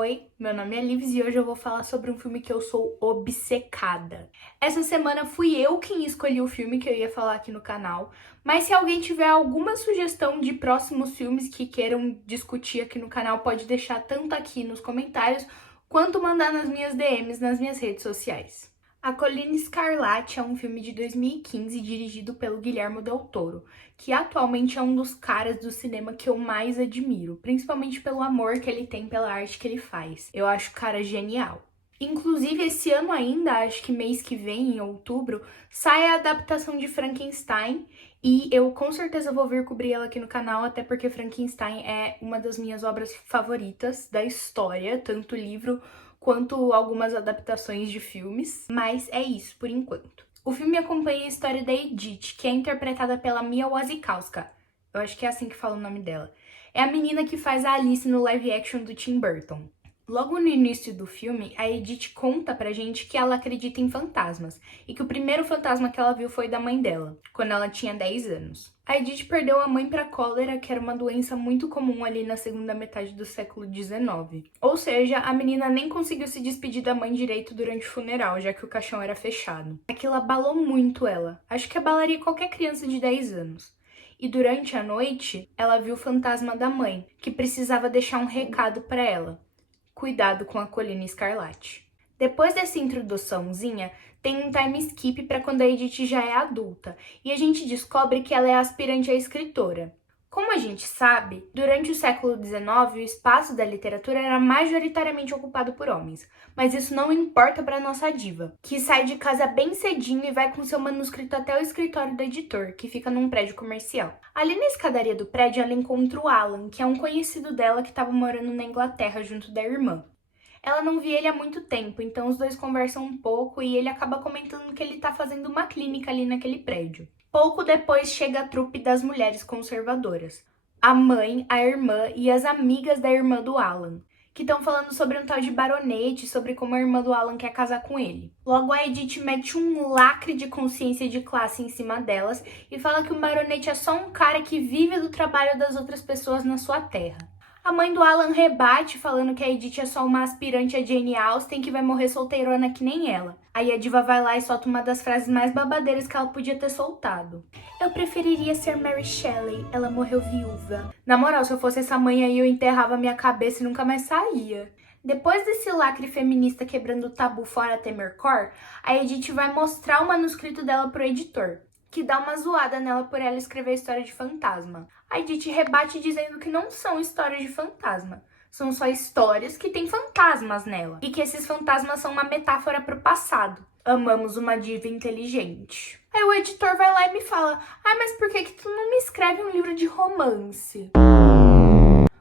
Oi, meu nome é Lives e hoje eu vou falar sobre um filme que eu sou obcecada. Essa semana fui eu quem escolhi o filme que eu ia falar aqui no canal, mas se alguém tiver alguma sugestão de próximos filmes que queiram discutir aqui no canal, pode deixar tanto aqui nos comentários, quanto mandar nas minhas DMs nas minhas redes sociais. A Colina Escarlate é um filme de 2015 dirigido pelo Guillermo del Toro, que atualmente é um dos caras do cinema que eu mais admiro, principalmente pelo amor que ele tem pela arte que ele faz. Eu acho o cara genial. Inclusive, esse ano ainda, acho que mês que vem, em outubro, sai a adaptação de Frankenstein e eu com certeza vou vir cobrir ela aqui no canal, até porque Frankenstein é uma das minhas obras favoritas da história, tanto o livro quanto algumas adaptações de filmes, mas é isso por enquanto. O filme acompanha a história da Edith, que é interpretada pela Mia Wasikowska. Eu acho que é assim que fala o nome dela. É a menina que faz a Alice no live action do Tim Burton. Logo no início do filme, a Edith conta pra gente que ela acredita em fantasmas e que o primeiro fantasma que ela viu foi da mãe dela, quando ela tinha 10 anos. A Edith perdeu a mãe pra cólera, que era uma doença muito comum ali na segunda metade do século XIX. Ou seja, a menina nem conseguiu se despedir da mãe direito durante o funeral, já que o caixão era fechado. Aquilo abalou muito ela. Acho que abalaria qualquer criança de 10 anos. E durante a noite, ela viu o fantasma da mãe, que precisava deixar um recado pra ela. Cuidado com a Colina Escarlate. Depois dessa introduçãozinha, tem um time skip para quando a Edith já é adulta, e a gente descobre que ela é aspirante a escritora. Como a gente sabe, durante o século XIX, o espaço da literatura era majoritariamente ocupado por homens, mas isso não importa para nossa diva, que sai de casa bem cedinho e vai com seu manuscrito até o escritório do editor, que fica num prédio comercial. Ali na escadaria do prédio, ela encontra o Alan, que é um conhecido dela que estava morando na Inglaterra junto da irmã. Ela não via ele há muito tempo, então os dois conversam um pouco e ele acaba comentando que ele está fazendo uma clínica ali naquele prédio. Pouco depois chega a trupe das mulheres conservadoras. A mãe, a irmã e as amigas da irmã do Alan, que estão falando sobre um tal de baronete, sobre como a irmã do Alan quer casar com ele. Logo a Edith mete um lacre de consciência de classe em cima delas e fala que o baronete é só um cara que vive do trabalho das outras pessoas na sua terra. A mãe do Alan rebate, falando que a Edith é só uma aspirante a Jane Austen que vai morrer solteirona que nem ela. Aí a diva vai lá e solta uma das frases mais babadeiras que ela podia ter soltado. Eu preferiria ser Mary Shelley, ela morreu viúva. Na moral, se eu fosse essa mãe aí, eu enterrava minha cabeça e nunca mais saía. Depois desse lacre feminista quebrando o tabu fora Temercor, a Edith vai mostrar o manuscrito dela pro editor, que dá uma zoada nela por ela escrever história de fantasma. A Edith rebate dizendo que não são histórias de fantasma, são só histórias que têm fantasmas nela, e que esses fantasmas são uma metáfora pro passado. Amamos uma diva inteligente. Aí o editor vai lá e me fala: mas por que tu não me escreve um livro de romance?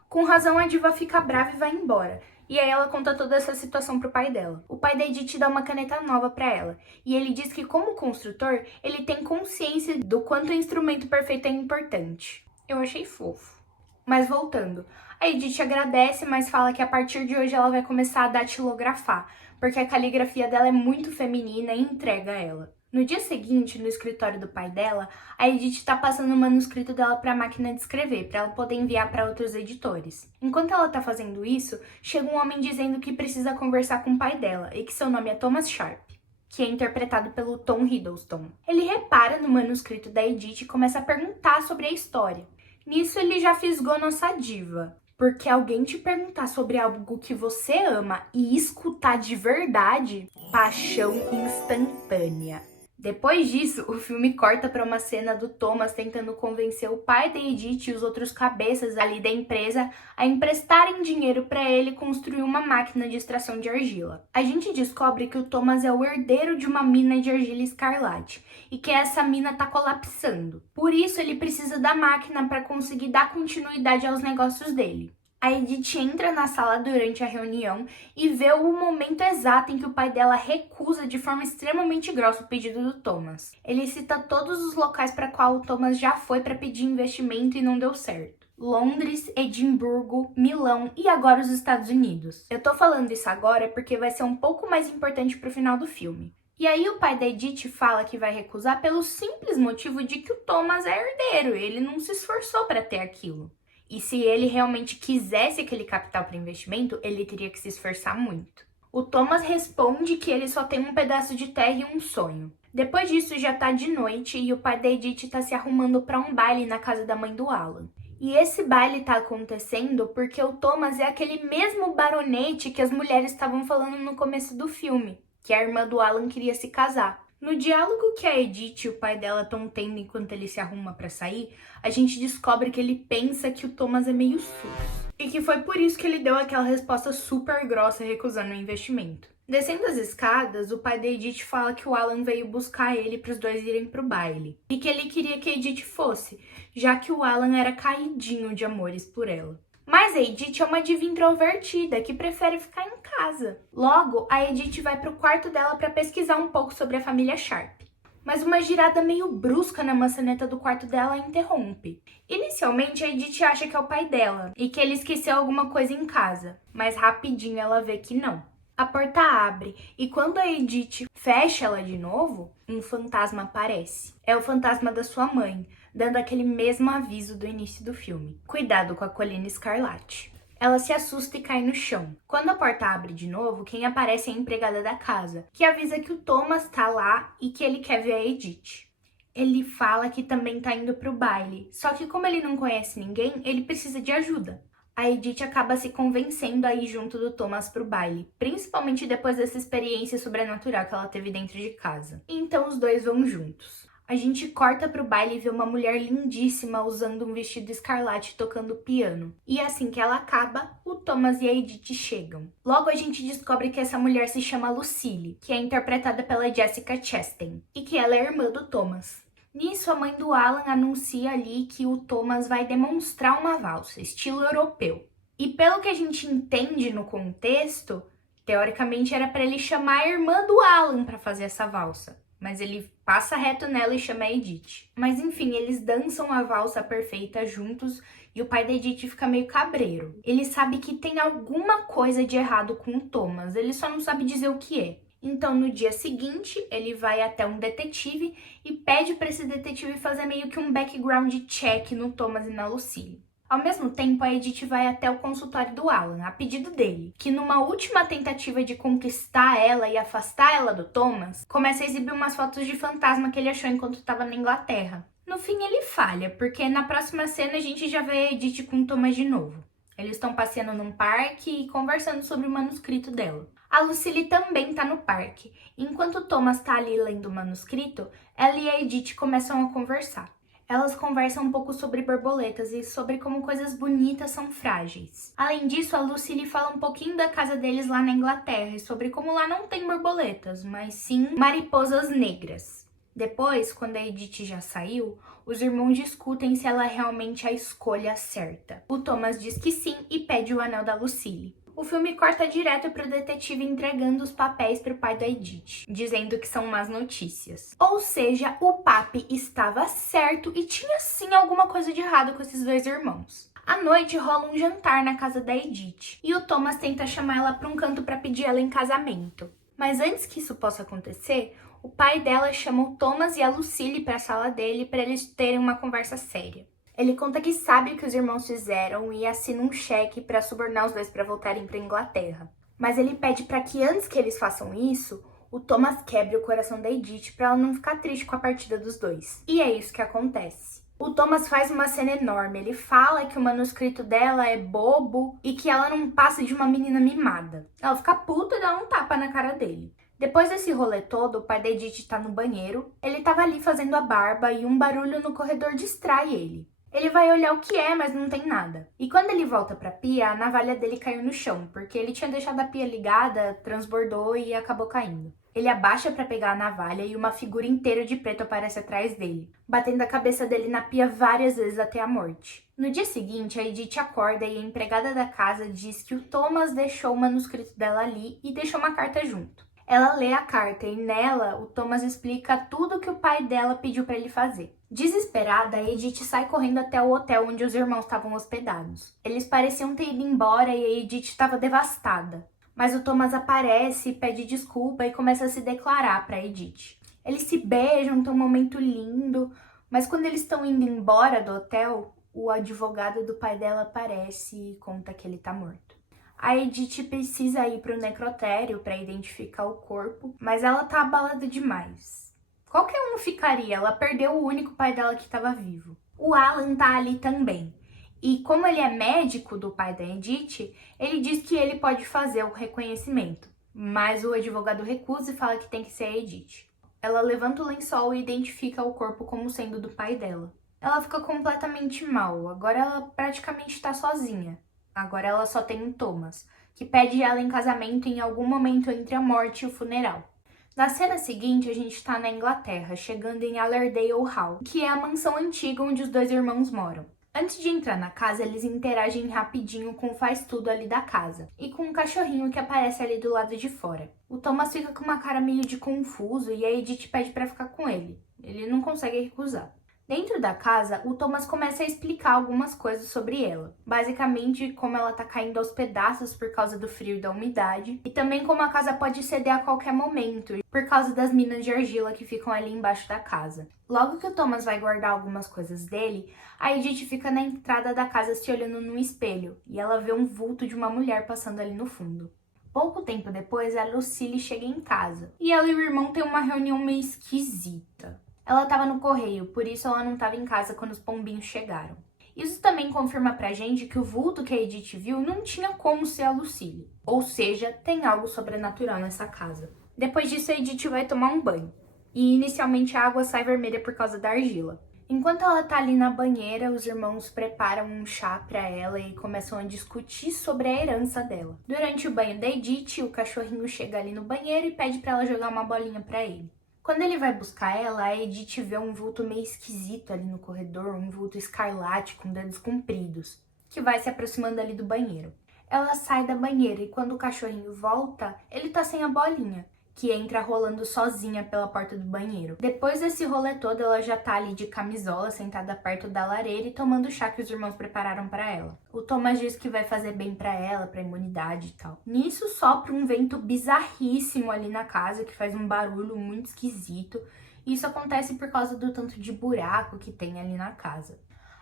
Com razão, a diva fica brava e vai embora. E aí ela conta toda essa situação pro pai dela. O pai da Edith dá uma caneta nova pra ela. E ele diz que como construtor, ele tem consciência do quanto o instrumento perfeito é importante. Eu achei fofo. Mas voltando, a Edith agradece, mas fala que a partir de hoje ela vai começar a datilografar, porque a caligrafia dela é muito feminina e entrega ela. No dia seguinte, no escritório do pai dela, a Edith tá passando o manuscrito dela para a máquina de escrever, para ela poder enviar para outros editores. Enquanto ela tá fazendo isso, chega um homem dizendo que precisa conversar com o pai dela e que seu nome é Thomas Sharp, que é interpretado pelo Tom Hiddleston. Ele repara no manuscrito da Edith e começa a perguntar sobre a história. Nisso ele já fisgou nossa diva. Porque alguém te perguntar sobre algo que você ama e escutar de verdade, paixão instantânea. Depois disso, o filme corta para uma cena do Thomas tentando convencer o pai da Edith e os outros cabeças ali da empresa a emprestarem dinheiro para ele construir uma máquina de extração de argila. A gente descobre que o Thomas é o herdeiro de uma mina de argila escarlate e que essa mina tá colapsando. Por isso, ele precisa da máquina para conseguir dar continuidade aos negócios dele. A Edith entra na sala durante a reunião e vê o momento exato em que o pai dela recusa de forma extremamente grossa o pedido do Thomas. Ele cita todos os locais para qual o Thomas já foi para pedir investimento e não deu certo. Londres, Edimburgo, Milão e agora os Estados Unidos. Eu tô falando isso agora porque vai ser um pouco mais importante pro final do filme. E aí o pai da Edith fala que vai recusar pelo simples motivo de que o Thomas é herdeiro, ele não se esforçou para ter aquilo. E se ele realmente quisesse aquele capital para investimento, ele teria que se esforçar muito. O Thomas responde que ele só tem um pedaço de terra e um sonho. Depois disso já tá de noite e o pai da Edith tá se arrumando para um baile na casa da mãe do Alan. E esse baile tá acontecendo porque o Thomas é aquele mesmo baronete que as mulheres estavam falando no começo do filme, que a irmã do Alan queria se casar. No diálogo que a Edith e o pai dela estão tendo enquanto ele se arruma para sair, a gente descobre que ele pensa que o Thomas é meio sus. E que foi por isso que ele deu aquela resposta super grossa recusando o investimento. Descendo as escadas, o pai da Edith fala que o Alan veio buscar ele para os dois irem pro baile. E que ele queria que a Edith fosse, já que o Alan era caidinho de amores por ela. Mas a Edith é uma diva introvertida que prefere ficar em casa. Logo, a Edith vai pro quarto dela para pesquisar um pouco sobre a família Sharp. Mas uma girada meio brusca na maçaneta do quarto dela a interrompe. Inicialmente, a Edith acha que é o pai dela e que ele esqueceu alguma coisa em casa, mas rapidinho ela vê que não. A porta abre e quando a Edith fecha ela de novo, um fantasma aparece. É o fantasma da sua mãe, dando aquele mesmo aviso do início do filme. Cuidado com a colina escarlate. Ela se assusta e cai no chão. Quando a porta abre de novo, quem aparece é a empregada da casa, que avisa que o Thomas tá lá e que ele quer ver a Edith. Ele fala que também tá indo pro baile, só que como ele não conhece ninguém, ele precisa de ajuda. A Edith acaba se convencendo a ir junto do Thomas pro baile, principalmente depois dessa experiência sobrenatural que ela teve dentro de casa. Então os dois vão juntos. A gente corta pro baile e vê uma mulher lindíssima usando um vestido escarlate tocando piano. E assim que ela acaba, o Thomas e a Edith chegam. Logo a gente descobre que essa mulher se chama Lucille, que é interpretada pela Jessica Chastain, e que ela é irmã do Thomas. Nisso, a mãe do Alan anuncia ali que o Thomas vai demonstrar uma valsa, estilo europeu. E pelo que a gente entende no contexto, teoricamente era para ele chamar a irmã do Alan para fazer essa valsa. Mas ele passa reto nela e chama a Edith. Mas enfim, eles dançam a valsa perfeita juntos e o pai da Edith fica meio cabreiro. Ele sabe que tem alguma coisa de errado com o Thomas, ele só não sabe dizer o que é. Então, no dia seguinte, ele vai até um detetive e pede para esse detetive fazer meio que um background check no Thomas e na Lucille. Ao mesmo tempo, a Edith vai até o consultório do Alan, a pedido dele, que numa última tentativa de conquistar ela e afastar ela do Thomas, começa a exibir umas fotos de fantasma que ele achou enquanto estava na Inglaterra. No fim, ele falha, porque na próxima cena a gente já vê a Edith com o Thomas de novo. Eles estão passeando num parque e conversando sobre o manuscrito dela. A Lucille também tá no parque. Enquanto o Thomas tá ali lendo o manuscrito, ela e a Edith começam a conversar. Elas conversam um pouco sobre borboletas e sobre como coisas bonitas são frágeis. Além disso, a Lucille fala um pouquinho da casa deles lá na Inglaterra e sobre como lá não tem borboletas, mas sim mariposas negras. Depois, quando a Edith já saiu, os irmãos discutem se ela é realmente a escolha certa. O Thomas diz que sim e pede o anel da Lucille. O filme corta direto para o detetive entregando os papéis para o pai da Edith, dizendo que são más notícias. Ou seja, o papi estava certo e tinha sim alguma coisa de errado com esses dois irmãos. À noite rola um jantar na casa da Edith e o Thomas tenta chamar ela para um canto para pedir ela em casamento. Mas antes que isso possa acontecer, o pai dela chama o Thomas e a Lucille para a sala dele para eles terem uma conversa séria. Ele conta que sabe o que os irmãos fizeram e assina um cheque para subornar os dois para voltarem para Inglaterra. Mas ele pede para que antes que eles façam isso, o Thomas quebre o coração da Edith para ela não ficar triste com a partida dos dois. E é isso que acontece. O Thomas faz uma cena enorme, ele fala que o manuscrito dela é bobo e que ela não passa de uma menina mimada. Ela fica puta e dá um tapa na cara dele. Depois desse rolê todo, o pai da Edith tá no banheiro, ele tava ali fazendo a barba e um barulho no corredor distrai ele. Ele vai olhar o que é, mas não tem nada. E quando ele volta pra pia, a navalha dele caiu no chão, porque ele tinha deixado a pia ligada, transbordou e acabou caindo. Ele abaixa pra pegar a navalha e uma figura inteira de preto aparece atrás dele, batendo a cabeça dele na pia várias vezes até a morte. No dia seguinte, a Edith acorda e a empregada da casa diz que o Thomas deixou o manuscrito dela ali e deixou uma carta junto. Ela lê a carta e nela o Thomas explica tudo que o pai dela pediu para ele fazer. Desesperada, a Edith sai correndo até o hotel onde os irmãos estavam hospedados. Eles pareciam ter ido embora e a Edith estava devastada. Mas o Thomas aparece, pede desculpa e começa a se declarar para Edith. Eles se beijam, tem um momento lindo, mas quando eles estão indo embora do hotel, o advogado do pai dela aparece e conta que ele tá morto. A Edith precisa ir pro necrotério para identificar o corpo, mas ela tá abalada demais. Qualquer um ficaria, ela perdeu o único pai dela que estava vivo. O Alan tá ali também. E como ele é médico do pai da Edith, ele diz que ele pode fazer o reconhecimento. Mas o advogado recusa e fala que tem que ser a Edith. Ela levanta o lençol e identifica o corpo como sendo do pai dela. Ela fica completamente mal, agora ela praticamente tá sozinha. Agora ela só tem um Thomas, que pede ela em casamento em algum momento entre a morte e o funeral. Na cena seguinte, a gente tá na Inglaterra, chegando em Allerdale Hall, que é a mansão antiga onde os dois irmãos moram. Antes de entrar na casa, eles interagem rapidinho com o faz-tudo ali da casa, e com um cachorrinho que aparece ali do lado de fora. O Thomas fica com uma cara meio de confuso e a Edith pede pra ficar com ele. Ele não consegue recusar. Dentro da casa, o Thomas começa a explicar algumas coisas sobre ela. Basicamente, como ela tá caindo aos pedaços por causa do frio e da umidade. E também como a casa pode ceder a qualquer momento, por causa das minas de argila que ficam ali embaixo da casa. Logo que o Thomas vai guardar algumas coisas dele, a Edith fica na entrada da casa se olhando no espelho. E ela vê um vulto de uma mulher passando ali no fundo. Pouco tempo depois, a Lucille chega em casa. E ela e o irmão têm uma reunião meio esquisita. Ela estava no correio, por isso ela não estava em casa quando os pombinhos chegaram. Isso também confirma pra gente que o vulto que a Edith viu não tinha como ser a Lucille. Ou seja, tem algo sobrenatural nessa casa. Depois disso, a Edith vai tomar um banho. E inicialmente a água sai vermelha por causa da argila. Enquanto ela tá ali na banheira, os irmãos preparam um chá pra ela e começam a discutir sobre a herança dela. Durante o banho da Edith, o cachorrinho chega ali no banheiro e pede pra ela jogar uma bolinha pra ele. Quando ele vai buscar ela, a Edith vê um vulto meio esquisito ali no corredor, um vulto escarlate com dedos compridos, que vai se aproximando ali do banheiro. Ela sai da banheira e quando o cachorrinho volta, ele tá sem a bolinha, que entra rolando sozinha pela porta do banheiro. Depois desse rolê todo, ela já tá ali de camisola, sentada perto da lareira e tomando o chá que os irmãos prepararam pra ela. O Thomas diz que vai fazer bem pra ela, pra imunidade e tal. Nisso sopra um vento bizarríssimo ali na casa, que faz um barulho muito esquisito. E isso acontece por causa do tanto de buraco que tem ali na casa.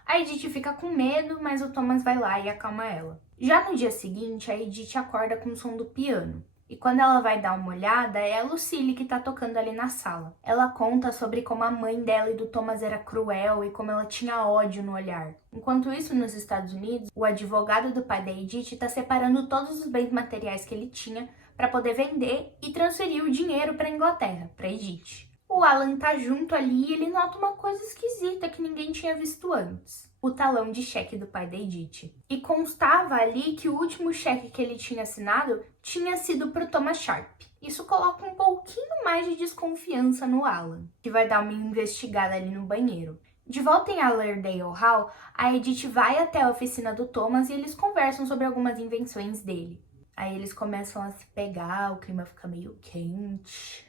A Edith fica com medo, mas o Thomas vai lá e acalma ela. Já no dia seguinte, a Edith acorda com o som do piano. E quando ela vai dar uma olhada, é a Lucille que tá tocando ali na sala. Ela conta sobre como a mãe dela e do Thomas era cruel e como ela tinha ódio no olhar. Enquanto isso, nos Estados Unidos, o advogado do pai da Edith tá separando todos os bens materiais que ele tinha para poder vender e transferir o dinheiro para Inglaterra, para Edith. O Alan tá junto ali e ele nota uma coisa esquisita que ninguém tinha visto antes. O talão de cheque do pai da Edith. E constava ali que o último cheque que ele tinha assinado tinha sido pro Thomas Sharp. Isso coloca um pouquinho mais de desconfiança no Alan, que vai dar uma investigada ali no banheiro. De volta em Allerdale Hall, a Edith vai até a oficina do Thomas e eles conversam sobre algumas invenções dele. Aí eles começam a se pegar, o clima fica meio quente.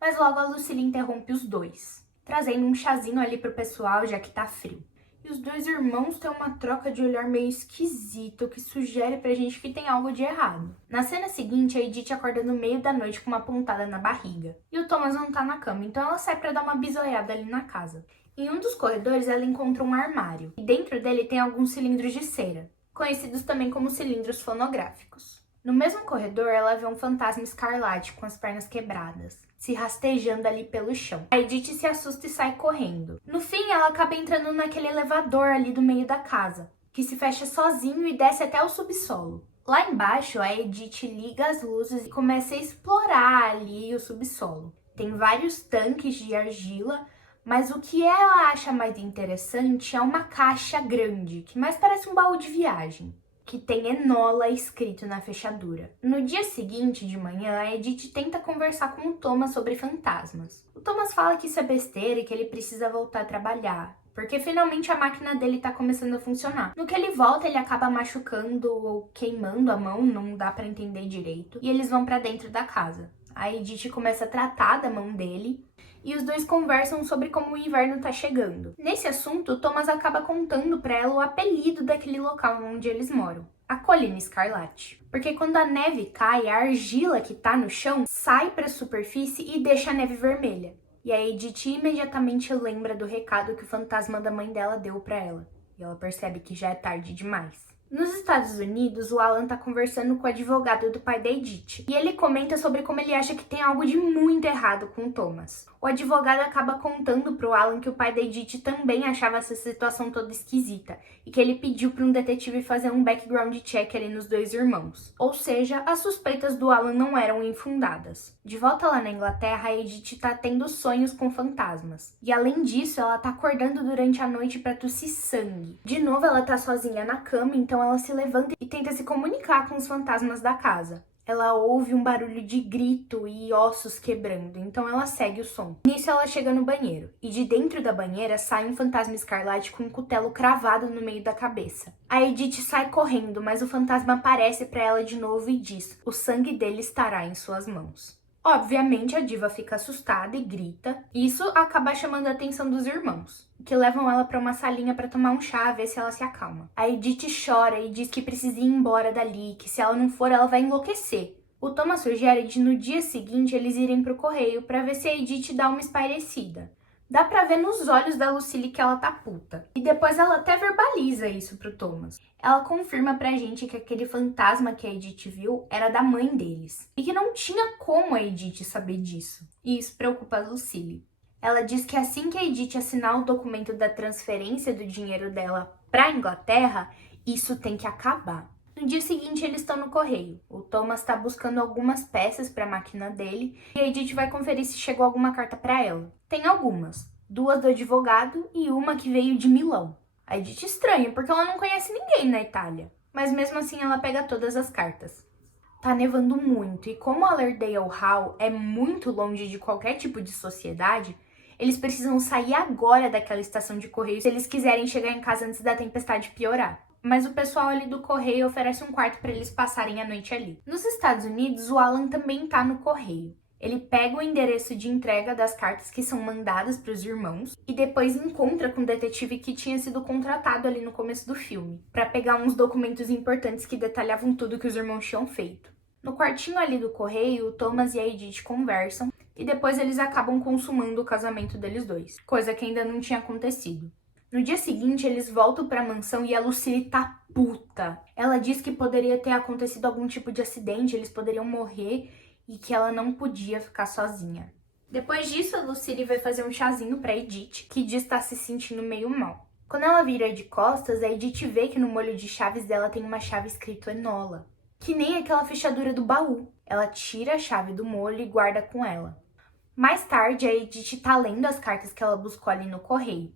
Mas logo a Lucille interrompe os dois, trazendo um chazinho ali pro pessoal, já que tá frio. E os dois irmãos têm uma troca de olhar meio esquisito, que sugere pra gente que tem algo de errado. Na cena seguinte, a Edith acorda no meio da noite com uma pontada na barriga. E o Thomas não tá na cama, então ela sai pra dar uma bisoiada ali na casa. Em um dos corredores, ela encontra um armário. E dentro dele tem alguns cilindros de cera, conhecidos também como cilindros fonográficos. No mesmo corredor, ela vê um fantasma escarlate com as pernas quebradas, se rastejando ali pelo chão. A Edith se assusta e sai correndo. No fim, ela acaba entrando naquele elevador ali do meio da casa, que se fecha sozinho e desce até o subsolo. Lá embaixo, a Edith liga as luzes e começa a explorar ali o subsolo. Tem vários tanques de argila, mas o que ela acha mais interessante é uma caixa grande, que mais parece um baú de viagem, que tem Enola escrito na fechadura. No dia seguinte, de manhã, a Edith tenta conversar com o Thomas sobre fantasmas. O Thomas fala que isso é besteira e que ele precisa voltar a trabalhar, porque finalmente a máquina dele tá começando a funcionar. No que ele volta, ele acaba machucando ou queimando a mão, não dá pra entender direito, e eles vão pra dentro da casa. A Edith começa a tratar da mão dele, e os dois conversam sobre como o inverno tá chegando. Nesse assunto, o Thomas acaba contando pra ela o apelido daquele local onde eles moram: a Colina Escarlate. Porque quando a neve cai, a argila que tá no chão sai pra superfície e deixa a neve vermelha. E a Edith imediatamente lembra do recado que o fantasma da mãe dela deu pra ela. e ela percebe que já é tarde demais. Nos Estados Unidos, o Alan tá conversando com o advogado do pai da Edith, e ele comenta sobre como ele acha que tem algo de muito errado com o Thomas. O advogado acaba contando pro Alan que o pai da Edith também achava essa situação toda esquisita, e que ele pediu para um detetive fazer um background check ali nos dois irmãos. Ou seja, as suspeitas do Alan não eram infundadas. De volta lá na Inglaterra, a Edith tá tendo sonhos com fantasmas. E além disso, ela tá acordando durante a noite pra tossir sangue. De novo, ela tá sozinha na cama, então ela se levanta e tenta se comunicar com os fantasmas da casa. Ela ouve um barulho de grito e ossos quebrando, então ela segue o som. Nisso ela chega no banheiro, e de dentro da banheira sai um fantasma escarlate com um cutelo cravado no meio da cabeça. A Edith sai correndo, mas o fantasma aparece pra ela de novo e diz: o sangue dele estará em suas mãos. Obviamente, a diva fica assustada e grita. Isso acaba chamando a atenção dos irmãos, que levam ela para uma salinha para tomar um chá, ver se ela se acalma. A Edith chora e diz que precisa ir embora dali, que se ela não for, ela vai enlouquecer. O Thomas sugere de no dia seguinte eles irem pro correio para ver se a Edith dá uma espairecida. Dá pra ver nos olhos da Lucille que ela tá puta. E depois ela até verbaliza isso pro Thomas. Ela confirma pra gente que aquele fantasma que a Edith viu era da mãe deles. E que não tinha como a Edith saber disso. E isso preocupa a Lucille. Ela diz que assim que a Edith assinar o documento da transferência do dinheiro dela pra Inglaterra, isso tem que acabar. No dia seguinte, eles estão no correio. O Thomas está buscando algumas peças para a máquina dele e a Edith vai conferir se chegou alguma carta para ela. Tem algumas, 2 do advogado e uma que veio de Milão. A Edith estranha, porque ela não conhece ninguém na Itália. Mas mesmo assim, ela pega todas as cartas. Tá nevando muito e como Allerdale Hall é muito longe de qualquer tipo de sociedade, eles precisam sair agora daquela estação de correio se eles quiserem chegar em casa antes da tempestade piorar. Mas o pessoal ali do correio oferece um quarto para eles passarem a noite ali. Nos Estados Unidos, o Alan também tá no correio. Ele pega o endereço de entrega das cartas que são mandadas para os irmãos e depois encontra com o detetive que tinha sido contratado ali no começo do filme, para pegar uns documentos importantes que detalhavam tudo que os irmãos tinham feito. No quartinho ali do correio, o Thomas e a Edith conversam e depois eles acabam consumando o casamento deles dois, coisa que ainda não tinha acontecido. No dia seguinte, eles voltam para a mansão e a Lucille tá puta. Ela diz que poderia ter acontecido algum tipo de acidente, eles poderiam morrer e que ela não podia ficar sozinha. Depois disso, a Lucille vai fazer um chazinho pra Edith, que diz estar se sentindo meio mal. Quando ela vira de costas, a Edith vê que no molho de chaves dela tem uma chave escrito Enola, que nem aquela fechadura do baú. Ela tira a chave do molho e guarda com ela. Mais tarde, a Edith tá lendo as cartas que ela buscou ali no correio.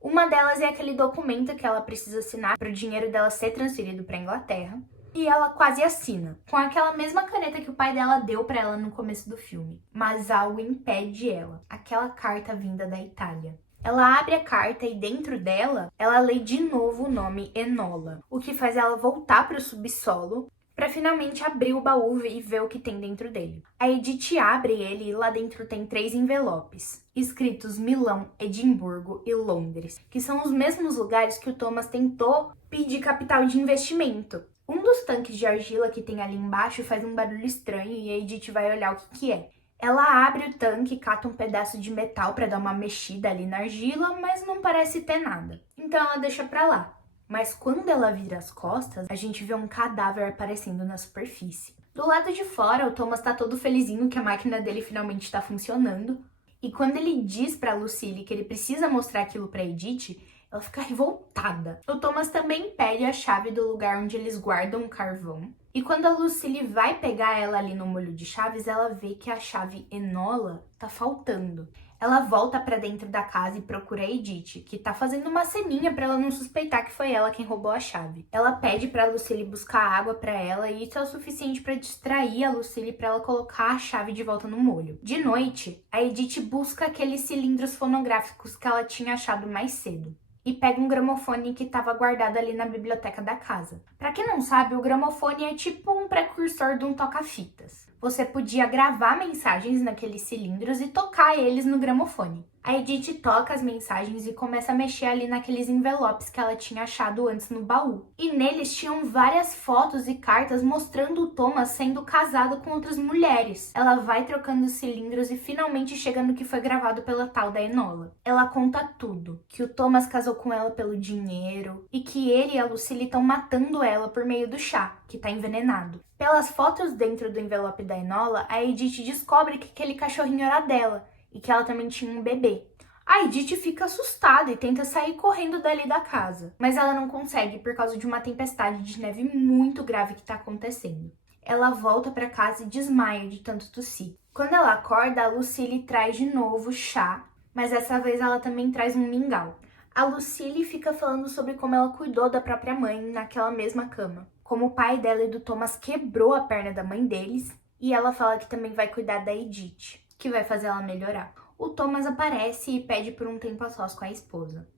Uma delas é aquele documento que ela precisa assinar para o dinheiro dela ser transferido para a Inglaterra. E ela quase assina, com aquela mesma caneta que o pai dela deu para ela no começo do filme. Mas algo impede ela, aquela carta vinda da Itália. Ela abre a carta e dentro dela, ela lê de novo o nome Enola, o que faz ela voltar para o subsolo para finalmente abrir o baú e ver o que tem dentro dele. A Edith abre ele e lá dentro tem 3 envelopes, escritos Milão, Edimburgo e Londres, que são os mesmos lugares que o Thomas tentou pedir capital de investimento. Um dos tanques de argila que tem ali embaixo faz um barulho estranho e a Edith vai olhar o que é. Ela abre o tanque e cata um pedaço de metal para dar uma mexida ali na argila, mas não parece ter nada. Então ela deixa pra lá. Mas quando ela vira as costas, a gente vê um cadáver aparecendo na superfície. Do lado de fora, o Thomas tá todo felizinho que a máquina dele finalmente tá funcionando. E quando ele diz pra Lucille que ele precisa mostrar aquilo pra Edith, ela fica revoltada. O Thomas também pede a chave do lugar onde eles guardam o carvão. E quando a Lucille vai pegar ela ali no molho de chaves, ela vê que a chave Enola tá faltando. Ela volta pra dentro da casa e procura a Edith, que tá fazendo uma ceninha pra ela não suspeitar que foi ela quem roubou a chave. Ela pede pra Lucille buscar água pra ela e isso é o suficiente pra distrair a Lucille pra ela colocar a chave de volta no molho. De noite, a Edith busca aqueles cilindros fonográficos que ela tinha achado mais cedo e pega um gramofone que estava guardado ali na biblioteca da casa. Pra quem não sabe, o gramofone é tipo um precursor de um toca-fitas. você podia gravar mensagens naqueles cilindros e tocar eles no gramofone. A Edith toca as mensagens e começa a mexer ali naqueles envelopes que ela tinha achado antes no baú. E neles tinham várias fotos e cartas mostrando o Thomas sendo casado com outras mulheres. Ela vai trocando os cilindros e finalmente chega no que foi gravado pela tal da Enola. Ela conta tudo, que o Thomas casou com ela pelo dinheiro e que ele e a Lucille estão matando ela por meio do chá, que tá envenenado. Pelas fotos dentro do envelope da Enola, a Edith descobre que aquele cachorrinho era dela e que ela também tinha um bebê. A Edith fica assustada e tenta sair correndo dali da casa, mas ela não consegue por causa de uma tempestade de neve muito grave que tá acontecendo. Ela volta para casa e desmaia de tanto tossir. Quando ela acorda, a Lucille traz de novo chá, mas dessa vez ela também traz um mingau. A Lucille fica falando sobre como ela cuidou da própria mãe naquela mesma cama, como o pai dela e do Thomas quebrou a perna da mãe deles, e ela fala que também vai cuidar da Edith, que vai fazer ela melhorar. O Thomas aparece e pede por um tempo a sós com a esposa.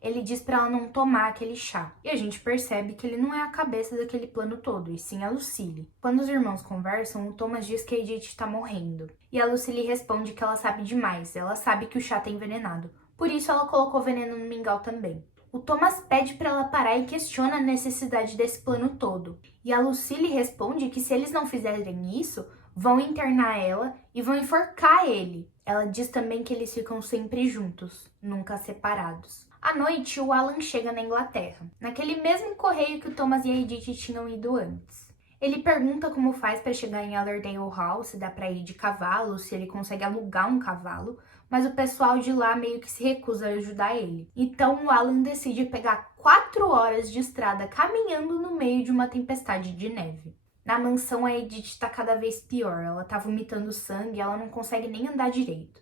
Ele diz pra ela não tomar aquele chá, e a gente percebe que ele não é a cabeça daquele plano todo, e sim a Lucille. Quando os irmãos conversam, o Thomas diz que a Edith tá morrendo, e a Lucille responde que ela sabe demais, ela sabe que o chá tá envenenado, por isso ela colocou veneno no mingau também. O Thomas pede pra ela parar e questiona a necessidade desse plano todo, e a Lucille responde que se eles não fizerem isso, vão internar ela e vão enforcar ele. Ela diz também que eles ficam sempre juntos, nunca separados. À noite, o Alan chega na Inglaterra, naquele mesmo correio que o Thomas e a Edith tinham ido antes. Ele pergunta como faz para chegar em Allerdale Hall, se dá para ir de cavalo, se ele consegue alugar um cavalo, mas o pessoal de lá meio que se recusa a ajudar ele. Então o Alan decide pegar 4 horas de estrada caminhando no meio de uma tempestade de neve. Na mansão, a Edith tá cada vez pior, ela tá vomitando sangue e ela não consegue nem andar direito.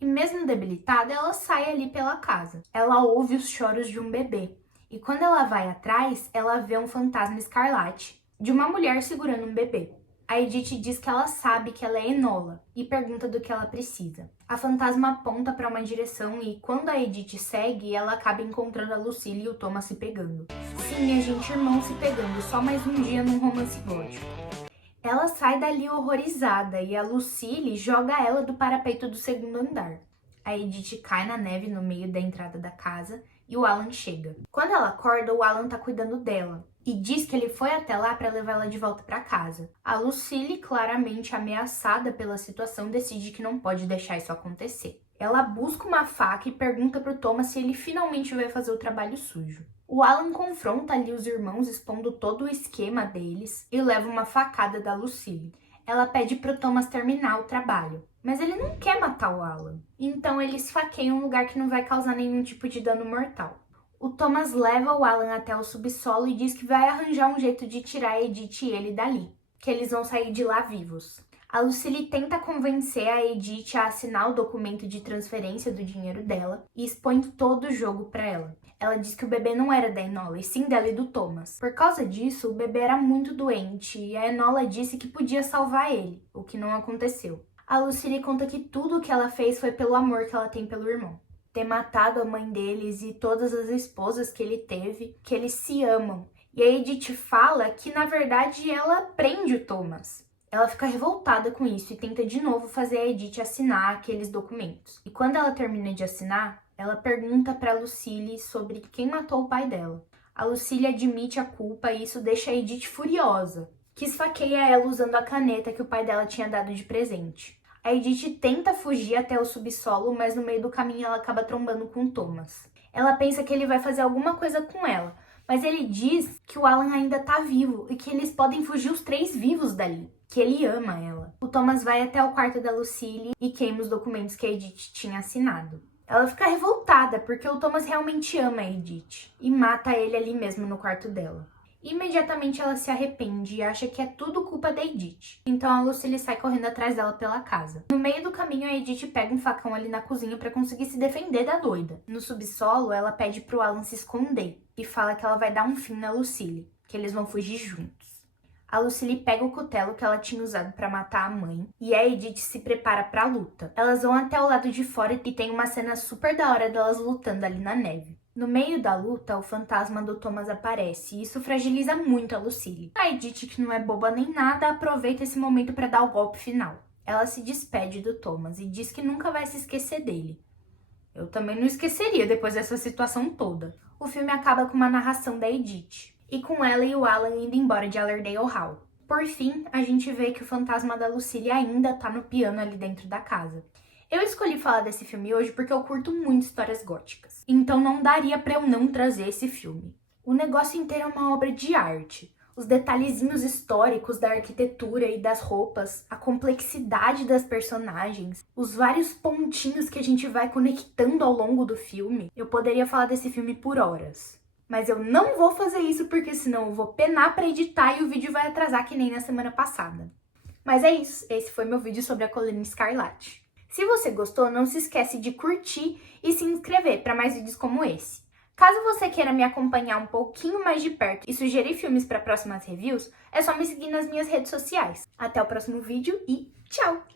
E mesmo debilitada, ela sai ali pela casa. Ela ouve os choros de um bebê. E quando ela vai atrás, ela vê um fantasma escarlate de uma mulher segurando um bebê. A Edith diz que ela sabe que ela é Enola e pergunta do que ela precisa. A fantasma aponta para uma direção e quando a Edith segue, ela acaba encontrando a Lucille e o Thomas se pegando. Sim, minha gente, irmãos se pegando, só mais um dia num romance gótico. Ela sai dali horrorizada e a Lucille joga ela do parapeito do segundo andar. A Edith cai na neve no meio da entrada da casa e o Alan chega. Quando ela acorda, o Alan tá cuidando dela e diz que ele foi até lá para levar ela de volta para casa. A Lucille, claramente ameaçada pela situação, decide que não pode deixar isso acontecer. Ela busca uma faca e pergunta pro Thomas se ele finalmente vai fazer o trabalho sujo. O Alan confronta ali os irmãos, expondo todo o esquema deles e leva uma facada da Lucille. Ela pede pro Thomas terminar o trabalho, mas ele não quer matar o Alan. Então eles esfaqueiam um lugar que não vai causar nenhum tipo de dano mortal. O Thomas leva o Alan até o subsolo e diz que vai arranjar um jeito de tirar a Edith e ele dali, que eles vão sair de lá vivos. A Lucille tenta convencer a Edith a assinar o documento de transferência do dinheiro dela e expõe todo o jogo pra ela. Ela diz que o bebê não era da Enola, e sim dela e do Thomas. Por causa disso, o bebê era muito doente e a Enola disse que podia salvar ele, o que não aconteceu. A Lucille conta que tudo o que ela fez foi pelo amor que ela tem pelo irmão. Ter matado a mãe deles e todas as esposas que ele teve, que eles se amam. E a Edith fala que, na verdade, ela prende o Thomas. Ela fica revoltada com isso e tenta de novo fazer a Edith assinar aqueles documentos. E quando ela termina de assinar, ela pergunta para Lucille sobre quem matou o pai dela. A Lucille admite a culpa e isso deixa a Edith furiosa, que esfaqueia ela usando a caneta que o pai dela tinha dado de presente. A Edith tenta fugir até o subsolo, mas no meio do caminho ela acaba trombando com o Thomas. Ela pensa que ele vai fazer alguma coisa com ela, mas ele diz que o Alan ainda tá vivo e que eles podem fugir os 3 vivos dali, que ele ama ela. O Thomas vai até o quarto da Lucille e queima os documentos que a Edith tinha assinado. Ela fica revoltada porque o Thomas realmente ama a Edith e mata ele ali mesmo no quarto dela. Imediatamente ela se arrepende e acha que é tudo culpa da Edith. Então a Lucille sai correndo atrás dela pela casa. No meio do caminho, a Edith pega um facão ali na cozinha para conseguir se defender da doida. No subsolo, ela pede pro Alan se esconder e fala que ela vai dar um fim na Lucille, que eles vão fugir juntos. A Lucille pega o cutelo que ela tinha usado para matar a mãe e a Edith se prepara para a luta. Elas vão até o lado de fora e tem uma cena super da hora delas lutando ali na neve. No meio da luta, o fantasma do Thomas aparece e isso fragiliza muito a Lucille. A Edith, que não é boba nem nada, aproveita esse momento para dar o golpe final. Ela se despede do Thomas e diz que nunca vai se esquecer dele. Eu também não esqueceria depois dessa situação toda. O filme acaba com uma narração da Edith, e com ela e o Alan indo embora de Allerdale Hall. Por fim, a gente vê que o fantasma da Lucille ainda tá no piano ali dentro da casa. Eu escolhi falar desse filme hoje porque eu curto muito histórias góticas, então não daria pra eu não trazer esse filme. O negócio inteiro é uma obra de arte. Os detalhezinhos históricos da arquitetura e das roupas, a complexidade das personagens, os vários pontinhos que a gente vai conectando ao longo do filme. Eu poderia falar desse filme por horas. Mas eu não vou fazer isso porque senão eu vou penar pra editar e o vídeo vai atrasar que nem na semana passada. Mas é isso, esse foi meu vídeo sobre a Colina Escarlate. Se você gostou, não se esquece de curtir e se inscrever para mais vídeos como esse. Caso você queira me acompanhar um pouquinho mais de perto e sugerir filmes para próximas reviews, é só me seguir nas minhas redes sociais. Até o próximo vídeo e tchau!